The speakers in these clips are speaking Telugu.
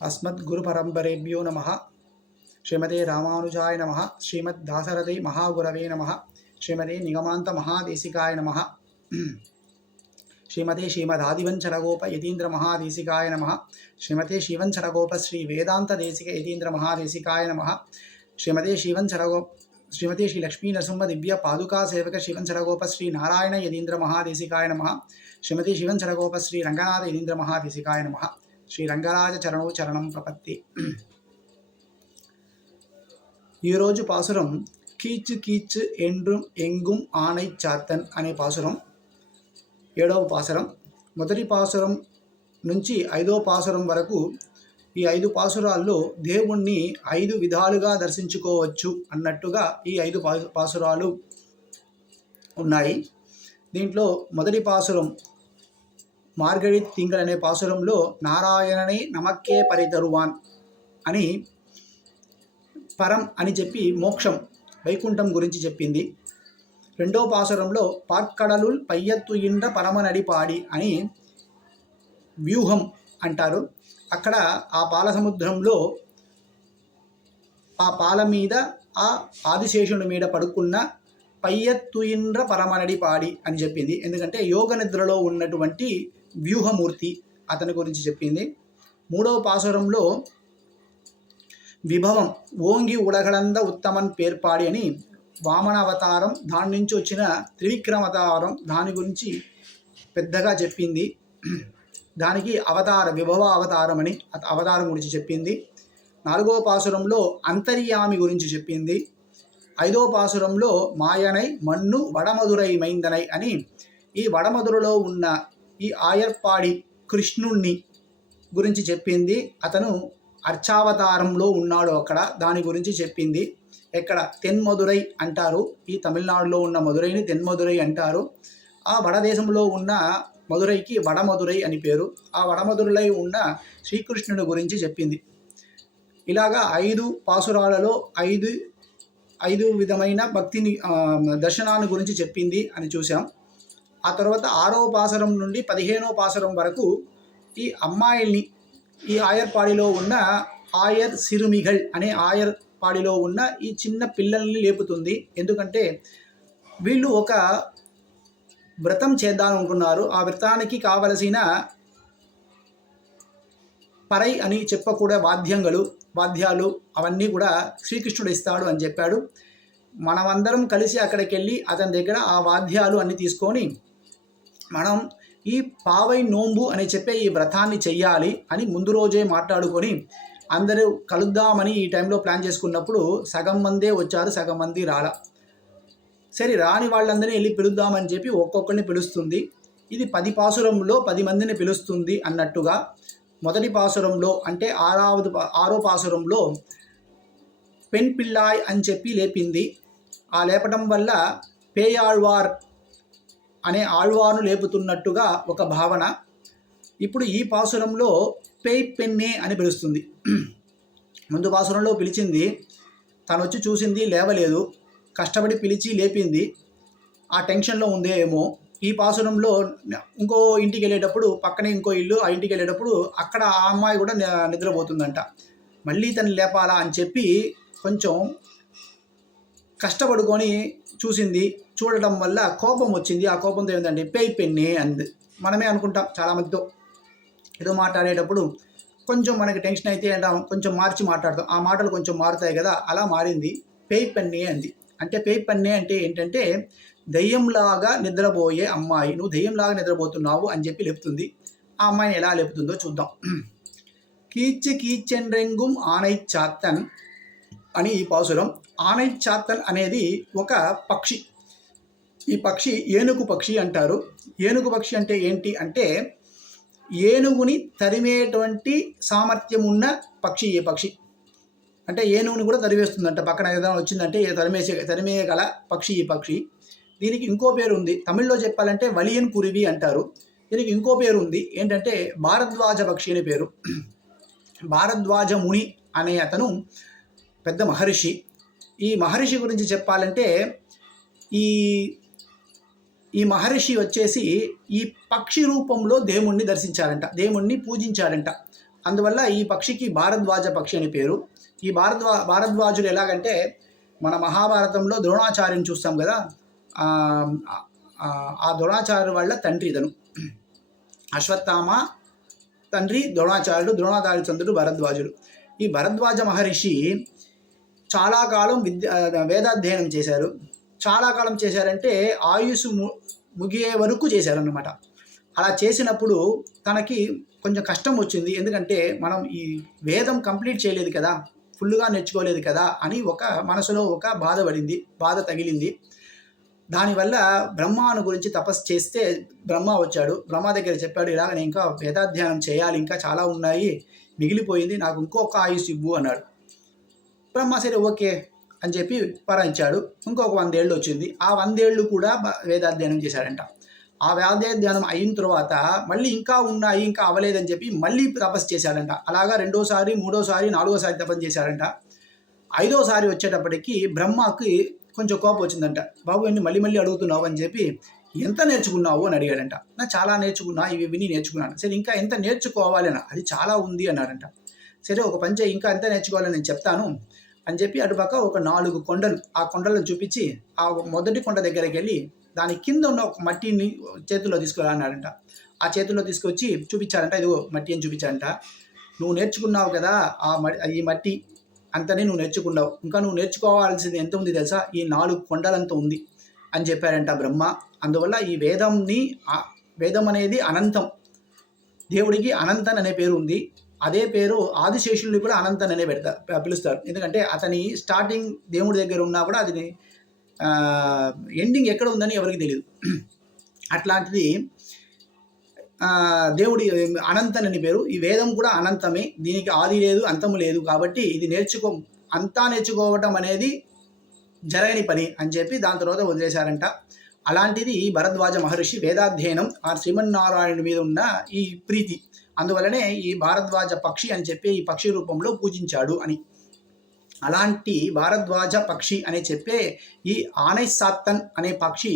अस्मद्गुरुपरम्परेभ्यो नमः। श्रीमते रामानुजाय नमः। श्रीमद्दासरथि महागुरवे नमः। श्रीमते निगमान्त महादेशिकाय नमः। श्रीमते श्रीमदादिवञ्चरगोप यतीन्द्र महादेशिकाय नमः। श्रीमते श्रीवञ्चरगोप श्री वेदांत देशिक यतीन्द्र महादेशिकाय नमः। श्रीमते श्रीमती श्री लक्ष्मी नरसिंह दिव्य पादुका सेवक श्रीवंशरगोप श्री नारायण यतीन्द्र महादेशिकाय नमः। श्रीमती श्रीवंशरगोप श्री रंगनाथ यतीन्द्र महादेशिकाय नमः। श्री रंगराज चरणो चरणं प्रपत्ति। ఈరోజు పాసురం కీచ్ కీచ్ ఎండ్రుం ఎంగుం ఆనై చాతన్ అనే పాసురం 7వ పాసురం. మొదటి పాసురం నుంచి 5వ పాసురం వరకు ఈ 5 పాసురాల్లో దేవుణ్ణి 5 విధాలుగా దర్శించుకోవచ్చు అన్నట్టుగా ఈ 5 పాసురాలు ఉన్నాయి. దీంట్లో మొదటి పాసురం మార్గడి తింగల్ అనే పాసురంలో నారాయణని నమక్కే పరితరువాన్ అని పరం అని చెప్పి మోక్షం వైకుంఠం గురించి చెప్పింది. రెండో పాసురంలో పార్కడలుల్ పయ్యత్తు ఇండ్ర పరమనడిపాడి అని వ్యూహం అంటారు. అక్కడ ఆ పాల సముద్రంలో ఆ పాల మీద ఆ ఆదిశేషుని మీద పడుకున్న పయ్యత్తు ఇండ్ర పరమనడిపాడి అని చెప్పింది. ఎందుకంటే యోగ నిద్రలో ఉన్నటువంటి వ్యూహమూర్తి అతని గురించి చెప్పింది. మూడవ పాసురంలో విభవం ఓంగి ఉడగడంద ఉత్తమన్ పేర్పాడి అని వామన అవతారం, దాని నుంచి వచ్చిన త్రివిక్రమ అవతారం, దాని గురించి పెద్దగా చెప్పింది. దానికి విభవ అవతారం అని అవతారం గురించి చెప్పింది. 4వ పాసురంలో అంతర్యామి గురించి చెప్పింది. 5వ పాసురంలో మాయనై మన్ను వడమధురై మైందనై అని ఈ వడమధురలో ఉన్న ఈ ఆయర్పాడి కృష్ణుణ్ణి గురించి చెప్పింది. అతను అర్చావతారంలో ఉన్నాడు అక్కడ, దాని గురించి చెప్పింది. ఎక్కడ తెన్మధురై అంటారు, ఈ తమిళనాడులో ఉన్న మధురైని తెన్మధురై అంటారు. ఆ వడదేశంలో ఉన్న మధురైకి వడమధురై అని పేరు. ఆ వడమధురై ఉన్న శ్రీకృష్ణుని గురించి చెప్పింది. ఇలాగా 5 పాసురాలలో 5 విధమైన భక్తిని దర్శనాన్ని గురించి చెప్పింది అని చూసాం. ఆ తర్వాత 6వ పాసురం నుండి 15వ పాసురం వరకు ఈ అమ్మాయిల్ని, ఈ ఆయర్పాడిలో ఉన్న ఆయర్ సిరుమిగల్ అనే ఆయర్పాడిలో ఉన్న ఈ చిన్న పిల్లల్ని లేపుతుంది. ఎందుకంటే వీళ్ళు ఒక వ్రతం చేద్దామనుకున్నారు. ఆ వ్రతానికి కావలసిన పరై అని చెప్పకూడ వాద్యాలు అవన్నీ కూడా శ్రీకృష్ణుడు ఇస్తాడు అని చెప్పాడు. మనమందరం కలిసి అక్కడికి వెళ్ళి అతని దగ్గర ఆ వాద్యాలు అన్ని తీసుకొని మనం ఈ పావై నోంబు అని చెప్పే ఈ వ్రతాన్ని చెయ్యాలి అని ముందు రోజే మాట్లాడుకొని అందరూ కలుద్దామని ఈ టైంలో ప్లాన్ చేసుకున్నప్పుడు సగం మందే వచ్చారు, సగం మంది రాలా. సరే రాని వాళ్ళందరినీ వెళ్ళి పిలుద్దామని చెప్పి ఒక్కొక్కరిని పిలుస్తుంది. ఇది 10 పాసురంలో 10 మందిని పిలుస్తుంది అన్నట్టుగా. మొదటి పాసురంలో అంటే 6వ పాసురంలో పెన్ పిల్లాయ్ అని చెప్పి లేపింది. ఆ లేపటం వల్ల పేయాళ్వార్ అనే ఆళ్వార్ను లేపుతున్నట్టుగా ఒక భావన. ఇప్పుడు ఈ పాసురంలో పేయ్ పెన్నే అని పిలుస్తుంది. ముందు పాసురంలో పిలిచింది, తను వచ్చి చూసింది, లేవలేదు, కష్టపడి పిలిచి లేపింది, ఆ టెన్షన్లో ఉందే ఏమో. ఈ పాసురంలో ఇంకో ఇంటికి వెళ్ళేటప్పుడు, పక్కనే ఇంకో ఇల్లు, ఆ ఇంటికి వెళ్ళేటప్పుడు అక్కడ ఆ అమ్మాయి కూడా నిద్రపోతుందంట. మళ్ళీ తను లేపాలా అని చెప్పి కొంచెం కష్టపడుకొని చూసింది. చూడటం వల్ల కోపం వచ్చింది. ఆ కోపంతో ఏంటంటే పేయ్ పెన్నే అంది. మనమే అనుకుంటాం చాలామందితో ఏదో మాట్లాడేటప్పుడు కొంచెం మనకి టెన్షన్ అయితే అంటాం, కొంచెం మార్చి మాట్లాడతాం, ఆ మాటలు కొంచెం మారుతాయి కదా, అలా మారింది. పేయ్ పెన్నే అంది. అంటే పేయ్ పెన్నే అంటే ఏంటంటే దయ్యంలాగా నిద్రపోయే అమ్మాయి, నువ్వు దయ్యంలాగా నిద్రపోతున్నావు అని చెప్పి లేపుతుంది. ఆ అమ్మాయిని ఎలా లేపుతుందో చూద్దాం. కీచ్ కీచెన్రెంగుం ఆనై చాత్తన్ అని ఈ పాసురం. ఆనై చాత్తన్ అనేది ఒక పక్షి. ఈ పక్షి ఏనుగు పక్షి అంటారు. ఏనుగు పక్షి అంటే ఏంటి అంటే ఏనుగుని తరిమేటువంటి సామర్థ్యం ఉన్న పక్షి ఈ పక్షి. అంటే ఏనుగుని కూడా తరివేస్తుందంట, పక్కన ఏదైనా వచ్చిందంటే తరిమేయగల పక్షి ఈ పక్షి. దీనికి ఇంకో పేరు ఉంది, తమిళ్లో చెప్పాలంటే వలియన్ కురివి అంటారు. దీనికి ఇంకో పేరు ఉంది, ఏంటంటే భారద్వాజ పక్షి అనే పేరు. భారద్వాజ ముని అనే అతను పెద్ద మహర్షి. ఈ మహర్షి గురించి చెప్పాలంటే ఈ మహర్షి వచ్చేసి ఈ పక్షి రూపంలో దేవుణ్ణి దర్శించాడంట, దేవుణ్ణి పూజించాడంట. అందువల్ల ఈ పక్షికి భారద్వాజ పక్షి అని పేరు. ఈ భారద్వాజుడు ఎలాగంటే మన మహాభారతంలో ద్రోణాచార్యుని చూస్తాం కదా, ఆ ద్రోణాచార్యుడు వాళ్ళ తండ్రి ఇతను. అశ్వత్థామ తండ్రి ద్రోణాచార్యుడు, ద్రోణాచార్య చంద్రుడు భరద్వాజుడు. ఈ భరద్వాజ మహర్షి చాలా కాలం వేదాధ్యయనం చేశారు. చాలా కాలం చేశారంటే ఆయుష్ ముగియే వరకు చేశారన్నమాట. అలా చేసినప్పుడు తనకి కొంచెం కష్టం వచ్చింది. ఎందుకంటే మనం ఈ వేదం కంప్లీట్ చేయలేదు కదా, ఫుల్గా నేర్చుకోలేదు కదా అని మనసులో ఒక బాధ తగిలింది. దానివల్ల బ్రహ్మను గురించి తపస్సు చేస్తే బ్రహ్మ వచ్చాడు. బ్రహ్మ దగ్గర చెప్పాడు, ఇలాగ నేను ఇంకా వేదాధ్యయనం చేయాలి, ఇంకా చాలా ఉన్నాయి, మిగిలిపోయింది, నాకు ఇంకొక ఆయుష్ ఇవ్వు అన్నాడు. బ్రహ్మ సరే ఓకే అని చెప్పి వరించాడు. ఇంకొక 100 ఏళ్ళు వచ్చింది. ఆ 100 ఏళ్ళు కూడా వేదాధ్యయనం చేశాడంట. ఆ వేదాధ్యయనం అయిన తర్వాత మళ్ళీ ఇంకా ఉన్నాయి, ఇంకా అవ్వలేదని చెప్పి మళ్ళీ తపస్సు చేశాడంట. అలాగా 2సారి 3సారి 4సారి తపస్సు చేశాడంట. 5సారి వచ్చేటప్పటికి బ్రహ్మకి కొంచెం కోపం వచ్చిందంట. బాబు ఎన్ని మళ్ళీ అడుగుతున్నావు అని చెప్పి, ఎంత నేర్చుకున్నావు అని అడిగాడంట. నా చాలా నేర్చుకున్నా, ఇవి విని నేర్చుకున్నాను. సరే ఇంకా ఎంత నేర్చుకోవాలి అన్న, అది చాలా ఉంది అన్నాడంట. సరే ఒక పని చేయి, ఇంకా ఎంత నేర్చుకోవాలని నేను చెప్తాను అని చెప్పి అటుపక్క ఒక 4 కొండలు, ఆ కొండలను చూపించి ఆ మొదటి కొండ దగ్గరికి వెళ్ళి దాని కింద ఉన్న ఒక మట్టిని చేతుల్లో తీసుకురా అన్నాడంట. ఆ చేతుల్లో తీసుకొచ్చి చూపించాడంట. ఇదిగో మట్టి అని చూపించాడంట. నువ్వు నేర్చుకున్నావు కదా ఈ మట్టి అంతనే నువ్వు నేర్చుకున్నావు, ఇంకా నువ్వు నేర్చుకోవాల్సింది ఎంత ఉంది తెలుసా, ఈ 4 కొండలంత ఉంది అని చెప్పాడంట బ్రహ్మ. అందువల్ల ఈ వేదం అనేది అనంతం. దేవుడికి అనంతన్ అనే పేరు ఉంది. అదే పేరు ఆదిశేషుల్ని కూడా అనంతన్ అనే పిలుస్తారు. ఎందుకంటే అతని స్టార్టింగ్ దేవుడి దగ్గర ఉన్నా కూడా అది ఎండింగ్ ఎక్కడ ఉందని ఎవరికి తెలియదు. అట్లాంటిది దేవుడి అనంతన్ అని పేరు. ఈ వేదం కూడా అనంతమే, దీనికి ఆది లేదు, అంతము లేదు. కాబట్టి ఇది అంతా నేర్చుకోవటం అనేది జరగని పని అని చెప్పి దాని తర్వాత వదిలేశారంట. అలాంటిది భరద్వాజ మహర్షి వేదాధ్యయనం, ఆ శ్రీమన్నారాయణుడి మీద ఉన్న ఈ ప్రీతి, అందువలనే ఈ భారద్వాజ పక్షి అని చెప్పి ఈ పక్షి రూపంలో పూజించాడు అని. అలాంటి భారద్వాజ పక్షి అనే చెప్పే ఈ ఆనైసాత్తన్ అనే పక్షి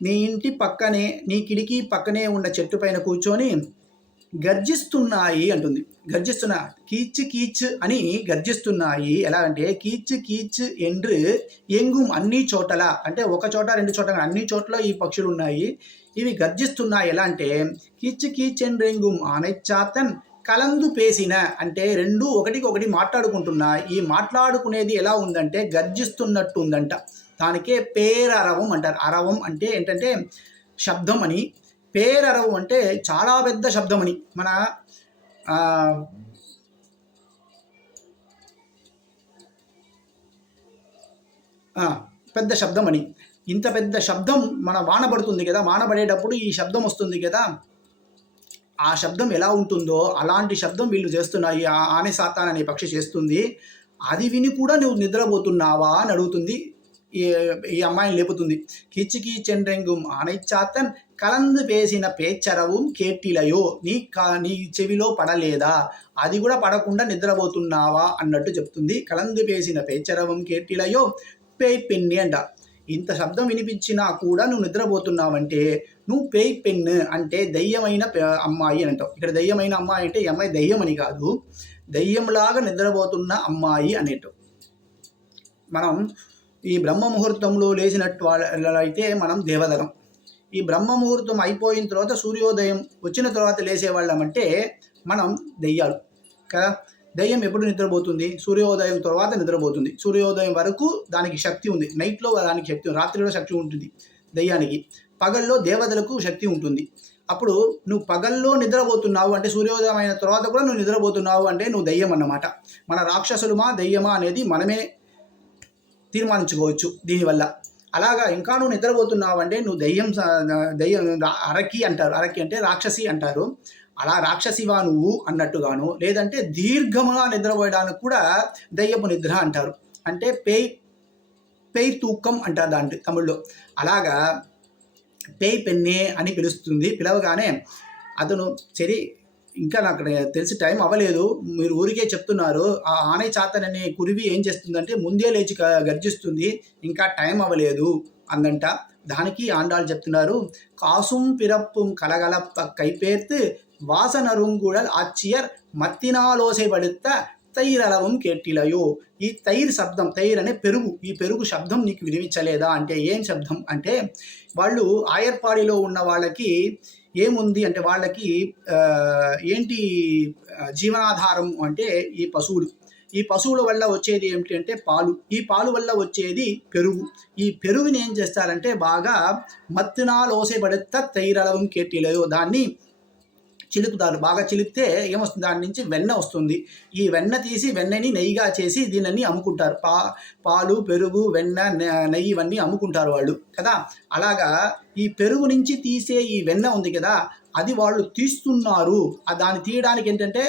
నీ ఇంటి పక్కనే, నీ కిటికీ పక్కనే ఉన్న చెట్టు పైన కూర్చొని గర్జిస్తున్నాయి అంటుంది. కీచ్ కీచ్ అని గర్జిస్తున్నాయి. ఎలా అంటే కీచ్ కీచ్ ఎండ్రు ఎంగుం అన్ని చోటల, అంటే ఒక చోట 2 చోట అన్ని చోట్ల ఈ పక్షులు ఉన్నాయి. ఇవి గర్జిస్తున్నాయి. ఎలా అంటే కీచ్ కీచ్ ఎండ్రు ఎంగుం ఆనైచాతన్ కలందు పేసిన, అంటే 2 ఒకటికొకటి మాట్లాడుకుంటున్నాయి. ఈ మాట్లాడుకునేది ఎలా ఉందంటే గర్జిస్తున్నట్టు ఉందంట. దానికే పేరరవం అంటారు. అరవం అంటే ఏంటంటే శబ్దం అని, పేరరవం అంటే చాలా పెద్ద శబ్దం అని. మన పెద్ద శబ్దం అని. ఇంత పెద్ద శబ్దం మన వాన పడుతుంది కదా, వాన పడేటప్పుడు ఈ శబ్దం వస్తుంది కదా, ఆ శబ్దం ఎలా ఉంటుందో అలాంటి శబ్దం వీళ్ళు చేస్తున్నాయి. ఆనే సాతాన్ అనే పక్షి చేస్తుంది. అది విని కూడా నువ్వు నిద్రపోతున్నావా అని అడుగుతుంది. ఈ అమ్మాయిని లేపుతుంది. కిచ్చికి చెండ్రెంగుం ఆనైచాతన్ కలందు పేసిన పేచ్చరవు కేటిలయో, నీ చెవిలో పడలేదా, అది కూడా పడకుండా నిద్రపోతున్నావా అన్నట్టు చెప్తుంది. కలందు పేసిన పేచ్చరవం కేటిలయో పేయ్ పెన్ని అంట. ఇంత శబ్దం వినిపించినా కూడా నువ్వు నిద్రపోతున్నావంటే నువ్వు పేయ్ పెన్ను అంటే దయ్యమైన అమ్మాయి అని అంటావు. ఇక్కడ దయ్యమైన అమ్మాయి అంటే ఈ అమ్మాయి దయ్యం అని కాదు, దయ్యంలాగా నిద్రపోతున్న అమ్మాయి అనేటు. మనం ఈ బ్రహ్మ ముహూర్తంలో లేచినట్టు అయితే మనం దేవదలం. ఈ బ్రహ్మ ముహూర్తం అయిపోయిన తర్వాత సూర్యోదయం వచ్చిన తర్వాత లేచేవాళ్ళమంటే మనం దెయ్యాలు కదా. దయ్యం ఎప్పుడు నిద్రపోతుంది? సూర్యోదయం తర్వాత నిద్రపోతుంది. సూర్యోదయం వరకు దానికి శక్తి ఉంది. నైట్లో దానికి శక్తి ఉంది, రాత్రిలో శక్తి ఉంటుంది దయ్యానికి. పగల్లో దేవతలకు శక్తి ఉంటుంది. అప్పుడు నువ్వు పగల్లో నిద్రపోతున్నావు అంటే సూర్యోదయం అయిన తర్వాత కూడా నువ్వు నిద్రపోతున్నావు అంటే నువ్వు దయ్యం అన్నమాట. మన రాక్షసులమా దయ్యమా అనేది మనమే తీర్మానించుకోవచ్చు దీనివల్ల. అలాగా ఇంకా నువ్వు నిద్రపోతున్నావు అంటే నువ్వు దయ్యం అరకి అంటారు. అరకి అంటే రాక్షసి అంటారు. అలా రాక్షసివా నువ్వు అన్నట్టుగాను, లేదంటే దీర్ఘముగా నిద్రపోయడానికి కూడా దయ్యపు నిద్ర అంటారు. అంటే పేయ్ తూకం అంటారు దాంట్లో తమిళ్లో. అలాగా పేయ్ పెన్నే అని పిలుస్తుంది. పిలవగానే అతను సరే ఇంకా నాకు తెలిసి టైం అవ్వలేదు, మీరు ఊరికే చెప్తున్నారు, ఆ ఆనై చాతన్ అనే కురివి ఏం చేస్తుందంటే ముందే లేచి గర్జిస్తుంది, ఇంకా టైం అవ్వలేదు అందంట. దానికి ఆండాళ్ళు చెప్తున్నారు, కాసుం పిరప్పుం కలగలప్ప కైపేర్తు వాసనరుంగుళల్ ఆచ్చియర్ మత్తినాలోసెబడుత్త తైరలవం కేట్టిలయో. ఈ తైర్ శబ్దం, తైర్ అనే పెరుగు, ఈ పెరుగు శబ్దం నీకు వినిపించలేదా అంటే ఏం శబ్దం అంటే, వాళ్ళు ఆయర్పాడిలో ఉన్న వాళ్ళకి ఏముంది అంటే వాళ్ళకి ఏంటి జీవనాధారం అంటే ఈ పశువులు. ఈ పశువుల వల్ల వచ్చేది ఏమిటి అంటే పాలు. ఈ పాలు వల్ల వచ్చేది పెరుగు. ఈ పెరుగుని ఏం చేస్తారంటే బాగా మత్తినాలోసెబడుత్త తైరలవం కేట్టిలయో, దాన్ని చిలుకుతారు. బాగా చిలికితే ఏమొస్తుంది, దాని నుంచి వెన్న వస్తుంది. ఈ వెన్న తీసి వెన్నని నెయ్యిగా చేసి దీనిని అమ్ముకుంటారు. పాలు, పెరుగు, వెన్న, నెయ్యి ఇవన్నీ అమ్ముకుంటారు వాళ్ళు కదా. అలాగా ఈ పెరుగు నుంచి తీసే ఈ వెన్న ఉంది కదా, అది వాళ్ళు తీస్తున్నారు. దాన్ని తీయడానికి ఏంటంటే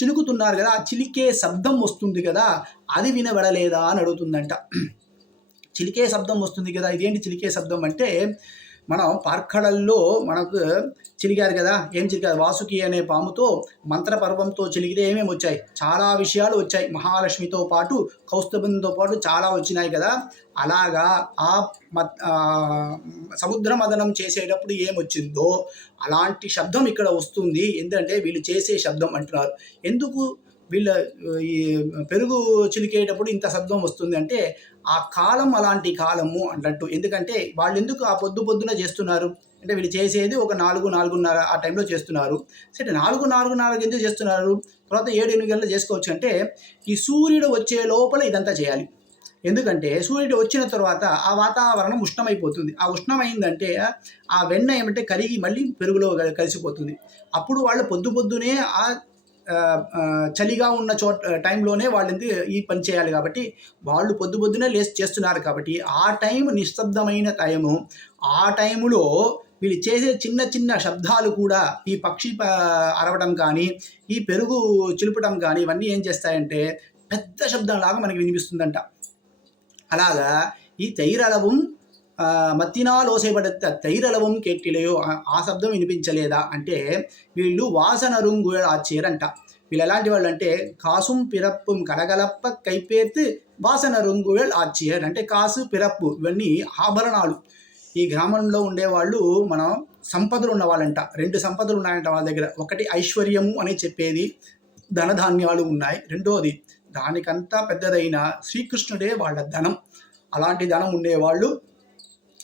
చిలుకుతున్నారు కదా, ఆ చిలికే శబ్దం వస్తుంది కదా, అది వినబడలేదా అని అడుగుతుందంట. చిలికే శబ్దం వస్తుంది కదా, ఇదేంటి చిలికే శబ్దం అంటే, మనం పార్కళల్లో మనకు చిలికారు కదా, ఏం చిలికారు, వాసుకి అనే పాముతో మంత్రపర్వంతో చిలికితే ఏమేమి వచ్చాయి, చాలా విషయాలు వచ్చాయి. మహాలక్ష్మితో పాటు కౌస్తుభంతో పాటు చాలా వచ్చినాయి కదా. అలాగా ఆ సముద్ర మదనం చేసేటప్పుడు ఏమొచ్చిందో అలాంటి శబ్దం ఇక్కడ వస్తుంది. ఎందుకంటే వీళ్ళు చేసే శబ్దం అంటున్నారు. ఎందుకు వీళ్ళ ఈ పెరుగు చిలికేటప్పుడు ఇంత శబ్దం వస్తుంది అంటే, ఆ కాలం అలాంటి కాలము అన్నట్టు. ఎందుకంటే వాళ్ళు ఎందుకు ఆ పొద్దున చేస్తున్నారు అంటే, వీళ్ళు చేసేది ఒక 4-4:30 ఆ టైంలో చేస్తున్నారు. సరే 4-4:30 ఎందుకు చేస్తున్నారు, తర్వాత 7-8 గంటలు చేసుకోవచ్చు అంటే, ఈ సూర్యుడు వచ్చే లోపల ఇదంతా చేయాలి. ఎందుకంటే సూర్యుడు వచ్చిన తర్వాత ఆ వాతావరణం ఉష్ణమైపోతుంది. ఆ ఉష్ణమైందంటే ఆ వెన్న ఏమంటే కరిగి మళ్ళీ పెరుగులో కలిసిపోతుంది. అప్పుడు వాళ్ళు పొద్దునే ఆ చలిగా ఉన్న టైంలోనే వాళ్ళు ఈ పని చేయాలి. కాబట్టి వాళ్ళు పొద్దునే లేచి చేస్తున్నారు. కాబట్టి ఆ టైం నిశ్శబ్దమైన టైము. ఆ టైములో వీళ్ళు చేసే చిన్న శబ్దాలు కూడా, ఈ పక్షి అరవడం కానీ, ఈ పెరుగు చిలుపడం కానీ, ఇవన్నీ ఏం చేస్తాయంటే పెద్ద శబ్దంలాగా మనకి వినిపిస్తుందంట. అలాగా ఈ తైరలవం మత్తినాలోసెబడుత్త తైరలవం కేట్టిలయో, ఆ శబ్దం వినిపించలేదా అంటే, వీళ్ళు వాసనరుంగుళల్ ఆచ్చియరంట. వీళ్ళు ఎలాంటి వాళ్ళు అంటే, కాసుం పిరప్పుం కలగలప్ప కైపేత్ వాసనరుంగుళల్ ఆచ్చియర్ అంటే, కాసు పిరప్పు ఇవన్నీ ఆభరణాలు. ఈ గ్రామంలో ఉండేవాళ్ళు మనం సంపదలు ఉన్నవాళ్ళంట. 2 సంపదలు ఉన్నాయంట వాళ్ళ దగ్గర. ఒకటి ఐశ్వర్యము అని చెప్పేది, ధనధాన్యాలు ఉన్నాయి. రెండోది దానికంతా పెద్దదైన శ్రీకృష్ణుడే వాళ్ళ ధనం. అలాంటి ధనం ఉండేవాళ్ళు.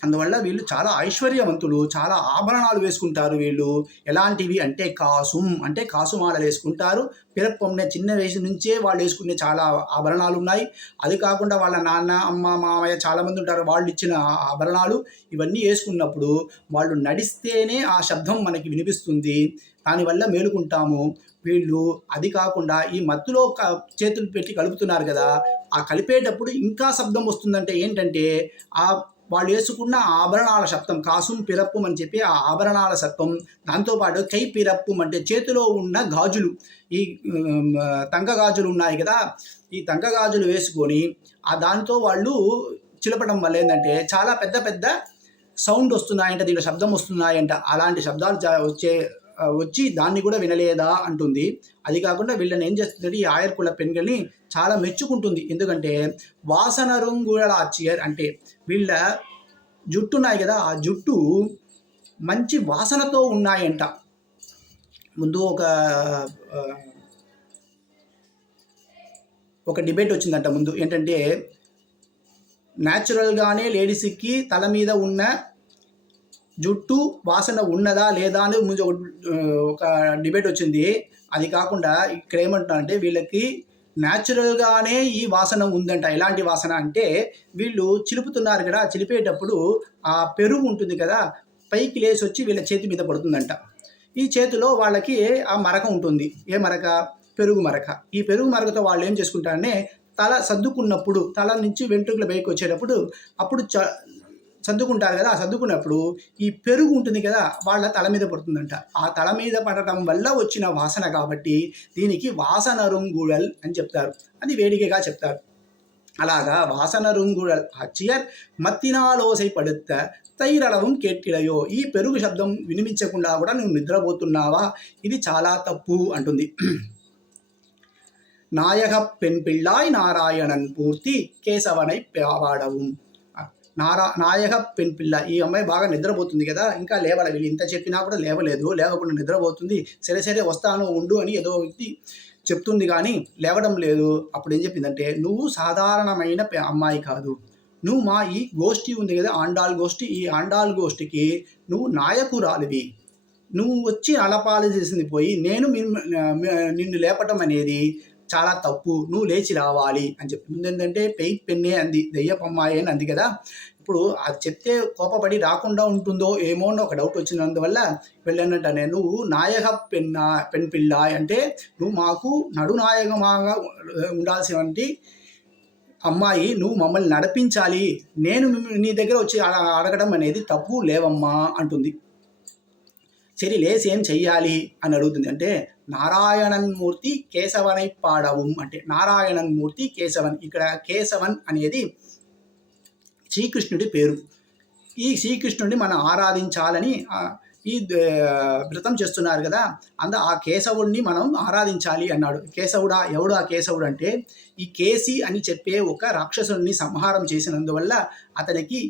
అందువల్ల వీళ్ళు చాలా ఐశ్వర్యవంతులు, చాలా ఆభరణాలు వేసుకుంటారు. వీళ్ళు ఎలాంటివి అంటే కాసుం అంటే కాసుమాలలు వేసుకుంటారు. పిరప్పంనే చిన్న వయసు నుంచే వాళ్ళు వేసుకునే చాలా ఆభరణాలు ఉన్నాయి. అది కాకుండా వాళ్ళ నాన్న, అమ్మ, మామయ్య చాలామంది ఉంటారు, వాళ్ళు ఇచ్చిన ఆభరణాలు ఇవన్నీ వేసుకున్నప్పుడు వాళ్ళు నడిస్తేనే ఆ శబ్దం మనకి వినిపిస్తుంది. దానివల్ల మేలుకుంటాము. వీళ్ళు అది కాకుండా ఈ మత్తులో చేతులు పెట్టి కలుపుతున్నారు కదా, ఆ కలిపేటప్పుడు ఇంకా శబ్దం వస్తుందంటే ఏంటంటే వాళ్ళు వేసుకున్న ఆభరణాల శబ్దం. కాసుం పిరప్పుం అని చెప్పి ఆ ఆభరణాల శబ్దం. దాంతోపాటు కై పిరప్పుం అంటే చేతిలో ఉన్న గాజులు, ఈ తంక గాజులు ఉన్నాయి కదా, ఈ తంక గాజులు వేసుకొని దానితో వాళ్ళు చిలపడం వల్ల ఏంటంటే చాలా పెద్ద సౌండ్ వస్తున్నాయంట, దీంట్లో శబ్దం వస్తున్నాయంట. అలాంటి శబ్దాలు వచ్చి దాన్ని కూడా వినలేదా అంటుంది. అది కాకుండా వీళ్ళని ఏం చేస్తుంది, ఈ ఆయర్కుల పెన్గల్ని చాలా మెచ్చుకుంటుంది. ఎందుకంటే వాసనరుంగుళల్ ఆచ్చియర్ అంటే వీళ్ళ జుట్టు ఉన్నాయి కదా, ఆ జుట్టు మంచి వాసనతో ఉన్నాయంట. ముందు ఒక డిబేట్ వచ్చిందంట ముందు. ఏంటంటే న్యాచురల్గానే లేడీస్కి తల మీద ఉన్న జుట్టు వాసన ఉన్నదా లేదా అని ముందు ఒక డిబేట్ వచ్చింది. అది కాకుండా ఇక్కడ ఏమంటున్నారంటే వీళ్ళకి న్యాచురల్గానే ఈ వాసన ఉందంట. ఎలాంటి వాసన అంటే, వీళ్ళు చిలుపుతున్నారు కదా, చిలిపేటప్పుడు ఆ పెరుగు ఉంటుంది కదా, పైకి లేచి వచ్చి వీళ్ళ చేతి మీద పడుతుందంట. ఈ చేతిలో వాళ్ళకి ఆ మరక ఉంటుంది. ఏ మరక? పెరుగు మరక. ఈ పెరుగు మరకతో వాళ్ళు ఏం చేసుకుంటారంటే, తల సర్దుకున్నప్పుడు, తల నుంచి వెంట్రుకలు పైకి వచ్చేటప్పుడు అప్పుడు సర్దుకుంటారు కదా, ఆ సర్దుకున్నప్పుడు ఈ పెరుగు ఉంటుంది కదా వాళ్ళ తల మీద పడుతుందంట. ఆ తల మీద పడటం వల్ల వచ్చిన వాసన కాబట్టి దీనికి వాసనరుంగుళల్ అని చెప్తారు. అది వేడికగా చెప్తారు. అలాగా వాసనరుంగుళల్ ఆచ్చియర్ మత్తినాలోసెబడుత్త తైరలవం కేట్టిలయో. ఈ పెరుగు శబ్దం వినిపించకుండా కూడా నువ్వు నిద్రపోతున్నావా, ఇది చాలా తప్పు అంటుంది. నాయక పెన్ పిళ్ళాయ్ నారాయణన్ పూర్తి కేశవనై పావాడవు. నాయక పెన్ పిల్ల, ఈ అమ్మాయి బాగా నిద్రపోతుంది కదా, ఇంకా లేవాలి, వీళ్ళు ఇంత చెప్పినా కూడా లేవలేదు, లేవకుండా నిద్రపోతుంది, సరే సరే వస్తాను ఉండు అని ఏదో వ్యక్తి చెప్తుంది కానీ లేవడం లేదు. అప్పుడు ఏం చెప్పిందంటే, నువ్వు సాధారణమైన అమ్మాయి కాదు, నువ్వు మా ఈ గోష్ఠి ఉంది కదా ఆండాల్ గోష్ఠి, ఈ ఆండాల్ గోష్ఠికి నువ్వు నాయకురాలివి, నువ్వు వచ్చి అలపాలు చేసింది పోయి నేను నిన్ను లేపటం అనేది చాలా తప్పు, నువ్వు లేచి రావాలి అని చెప్పి. ముందు ఏంటంటే పెన్నే అంది, దెయ్యపు అమ్మాయి అని అంది కదా. ఇప్పుడు అది చెప్తే కోపపడి రాకుండా ఉంటుందో ఏమో అని ఒక డౌట్ వచ్చినందువల్ల వెళ్ళానంటే, నువ్వు నాయక పెన్ పిల్ల అంటే నువ్వు మాకు నడునాయకమాగా ఉండాల్సినటువంటి అమ్మాయి, నువ్వు మమ్మల్ని నడిపించాలి, నేను నీ దగ్గర వచ్చి అడగడం అనేది తప్పు లేవమ్మా అంటుంది. సరే లేసి ఏం చెయ్యాలి అని అడుగుతుంది. అంటే నారాయణన్ మూర్తి కేశవనై పాడవు అంటే నారాయణన్ మూర్తి కేశవన్, ఇక్కడ కేశవన్ అనేది శ్రీకృష్ణుడి పేరు. ఈ శ్రీకృష్ణుడిని మనం ఆరాధించాలని ఈ వ్రతం చేస్తున్నారు కదా, ఆ కేశవుడిని మనం ఆరాధించాలి అన్నాడు. కేశవుడా, ఎవడు ఆ కేశవుడు అంటే ఈ కేసి అని చెప్పే ఒక రాక్షసుడిని సంహారం చేసినందువల్ల అతనికి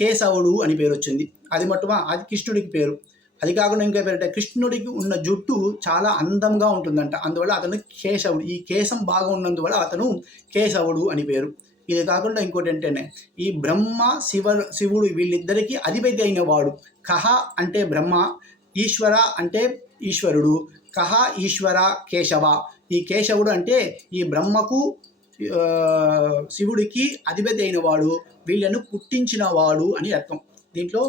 కేశవుడు అని పేరు వచ్చింది. అది మట్టుమా అది కృష్ణుడికి పేరు. అది కాకుండా ఇంకా పేరంటే కృష్ణుడికి ఉన్న జుట్టు చాలా అందంగా ఉంటుందంట, అందువల్ల అతను కేశవుడు, ఈ కేశం బాగా ఉన్నందువల్ల అతను కేశవుడు అని పేరు. ఇది కాకుండా ఇంకోటి ఏంటంటే ఈ బ్రహ్మ శివుడు వీళ్ళిద్దరికీ అధిపతి అయిన వాడు. కహ అంటే బ్రహ్మ, ఈశ్వర అంటే ఈశ్వరుడు, కహ ఈశ్వర కేశవ, ఈ కేశవుడు అంటే ఈ బ్రహ్మకు శివుడికి అధిపతి అయిన వాడు, వీళ్ళను పుట్టించిన వాడు అని అర్థం. దీంట్లో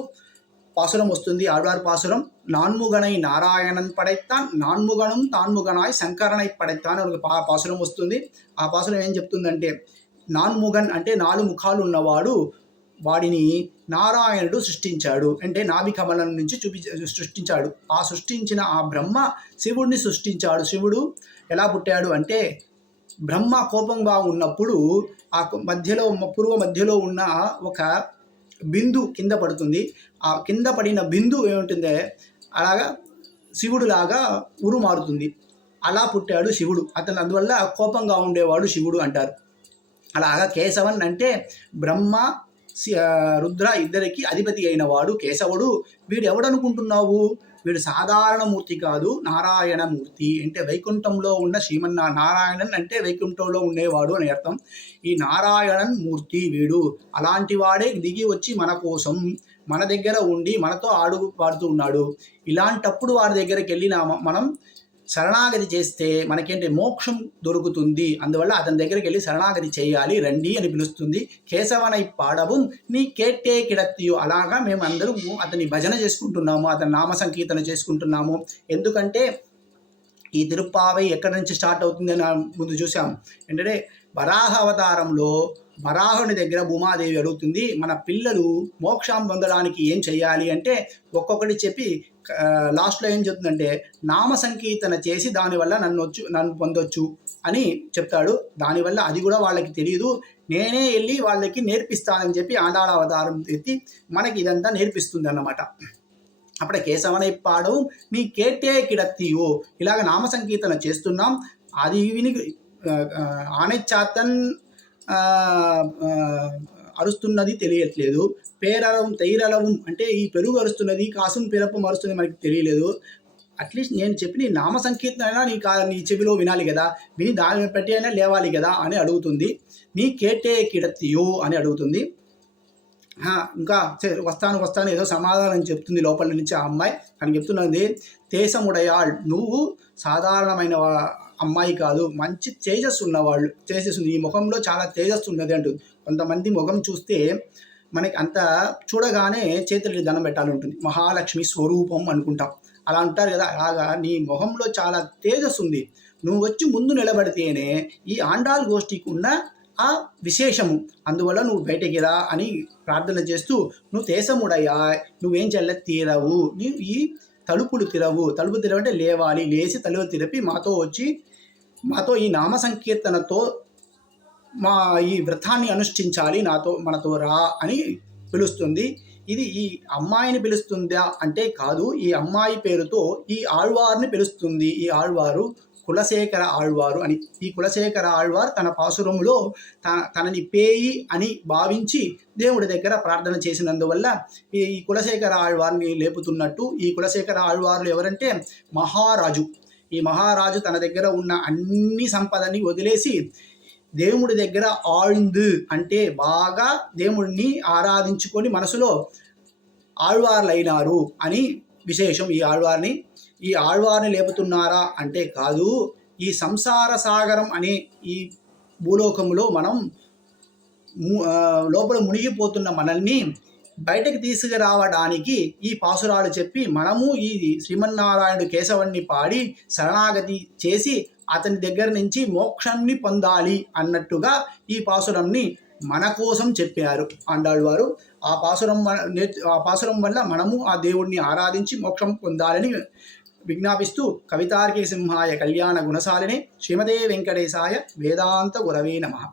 பாசுரம் వస్తుంది, ఆళ్వార్ పాసురం. నాన్ముగనై నారాయణన్ పడైత్తాన్, నాన్ముగనం తాన్ముగనాయ్ శంకరనై పడైత్తాన్ అని ఒక పాసురం వస్తుంది. ఆ పాసురం ఏం చెప్తుందంటే, నాన్ముగన్ అంటే 4 ముఖాలు ఉన్నవాడు, వాడిని నారాయణుడు సృష్టించాడు, అంటే నాభి కమలం నుంచి సృష్టించాడు. ఆ సృష్టించిన ఆ బ్రహ్మ శివుడిని సృష్టించాడు. శివుడు ఎలా పుట్టాడు అంటే, బ్రహ్మ కోపంగా ఉన్నప్పుడు ఆ పూర్వ మధ్యలో ఉన్న ఒక బిందు కింద పడుతుంది. ఆ కింద పడిన బిందు ఏముంటుందే అలాగా శివుడులాగా మారుతుంది. అలా పుట్టాడు శివుడు. అతను అందువల్ల కోపంగా ఉండేవాడు శివుడు అంటారు. అలాగా కేశవన్ అంటే బ్రహ్మ రుద్ర ఇద్దరికి అధిపతి అయిన వాడు కేశవుడు. వీడు ఎవడనుకుంటున్నావు, వీడు సాధారణ మూర్తి కాదు, నారాయణమూర్తి. అంటే వైకుంఠంలో ఉన్న నారాయణన్ అంటే వైకుంఠంలో ఉండేవాడు అని అర్థం. ఈ నారాయణన్ మూర్తి వీడు. అలాంటి వాడే దిగి వచ్చి మన కోసం మన దగ్గర ఉండి మనతో పాడుతూ ఉన్నాడు. ఇలాంటప్పుడు వాడి దగ్గరికి వెళ్ళి మనం శరణాగతి చేస్తే మనకేంటి మోక్షం దొరుకుతుంది. అందువల్ల అతని దగ్గరికి వెళ్ళి శరణాగతి చేయాలి, రండి అని పిలుస్తుంది. కేశవనై పాడవు నీ కేట్టే కిడత్తియు. అలాగా మేము అందరూ అతని భజన చేసుకుంటున్నాము, అతని నామ సంకీర్తన చేసుకుంటున్నాము. ఎందుకంటే ఈ తిరుప్పావై ఎక్కడి నుంచి స్టార్ట్ అవుతుంది అని ముందు చూసాం. ఏంటంటే వరాహ అవతారంలో వరాహుని దగ్గర భూమాదేవి అడుగుతుంది, మన పిల్లలు మోక్షం పొందడానికి ఏం చెయ్యాలి అంటే ఒక్కొక్కటి చెప్పి లాస్ట్లో ఏం చెప్తుందంటే, నామ సంకీర్తన చేసి దానివల్ల నన్ను పొందొచ్చు అని చెప్తాడు. దానివల్ల అది కూడా వాళ్ళకి తెలియదు, నేనే వెళ్ళి వాళ్ళకి నేర్పిస్తానని చెప్పి ఆండాళ అవతారం ఎత్తి మనకి ఇదంతా నేర్పిస్తుంది అన్నమాట. అప్పుడే కేశవనై పాడవు నీ కేటే కిడత్తియో, ఇలాగ నామ సంకీర్తన చేస్తున్నాం. అది విని ఆనెచ్చాతన్ అరుస్తున్నది తెలియట్లేదు. పేరలవం తైరలవం అంటే ఈ పెరుగు అరుస్తున్నది, కాసుం పిరపు అరుస్తున్నది మనకి తెలియలేదు. అట్లీస్ట్ నేను చెప్పి నీ నామ సంకీర్తన అయినా నీ చెవిలో వినాలి కదా, విని దాని బట్టి అయినా లేవాలి కదా అని అడుగుతుంది. నీ కేటే కిడత్తియో అని అడుగుతుంది. ఇంకా వస్తాను ఏదో సమాధానం చెప్తుంది లోపల నుంచి ఆ అమ్మాయి. అని చెప్తున్నది, తేసముడయాళ్ నువ్వు సాధారణమైన అమ్మాయి కాదు, మంచి తేజస్సు ఉన్నవాళ్ళు, తేజస్సు ఈ ముఖంలో చాలా తేజస్సు ఉన్నది అంటుంది. కొంతమంది ముఖం చూస్తే మనకి అంత చూడగానే చేతులకి దండం పెట్టాలి ఉంటుంది, మహాలక్ష్మి స్వరూపం అనుకుంటాం, అలా అంటారు కదా. అలాగా నీ ముఖంలో చాలా తేజస్సు ఉంది, నువ్వు వచ్చి ముందు నిలబడితేనే ఈ ఆండాల్ గోష్ఠికి ఉన్న ఆ విశేషము, అందువల్ల నువ్వు బయటికి రా అని ప్రార్థన చేస్తూ, నువ్వు తేసముడయ్యా నువ్వేం తీరవు, నీవు ఈ తలుపు తెరవంటే లేవాలి, లేచి తలుపు తెరపి మాతో ఈ నామ సంకీర్తనతో మా ఈ వ్రతాన్ని అనుష్ఠించాలి, మనతో రా అని పిలుస్తుంది. ఇది ఈ అమ్మాయిని పిలుస్తుందా అంటే కాదు, ఈ అమ్మాయి పేరుతో ఈ ఆళ్వార్ని పిలుస్తుంది. ఈ ఆళ్వారు కులశేఖర ఆళ్వారు అని. ఈ కులశేఖర ఆళ్వారు తన పాసురములో తనని పేయి అని భావించి దేవుడి దగ్గర ప్రార్థన చేసినందువల్ల ఈ కులశేఖర ఆళ్వారిని లేపుతున్నట్టు. ఈ కులశేఖర ఆళ్వార్లు ఎవరంటే మహారాజు. ఈ మహారాజు తన దగ్గర ఉన్న అన్ని సంపదని వదిలేసి దేవుడి దగ్గర ఆళ్ందు అంటే బాగా దేవుడిని ఆరాధించుకొని మనసులో ఆళ్వార్లైనారు అని విశేషం. ఈ ఆళ్వార్ని లేపుతున్నారా అంటే కాదు, ఈ సంసార సాగరం అనే ఈ భూలోకంలో మనం లోపల మునిగిపోతున్న మనల్ని బయటకు తీసుకురావడానికి ఈ పాసురాలు చెప్పి మనము ఈ శ్రీమన్నారాయణుడు కేశవుణ్ణి పాడి శరణాగతి చేసి అతని దగ్గర నుంచి మోక్షాన్ని పొందాలి అన్నట్టుగా ఈ పాసురంని మన కోసం చెప్పారు ఆండాళ్వారు. ఆ పాసురం వల్ల మనము ఆ దేవుణ్ణి ఆరాధించి మోక్షం పొందాలని విజ్ఞాపిస్తూ కవితార్కే సింహాయ కళ్యాణ గుణశాలినే శ్రీమతే వెంకటేశాయ వేదాంత గురవే నమః.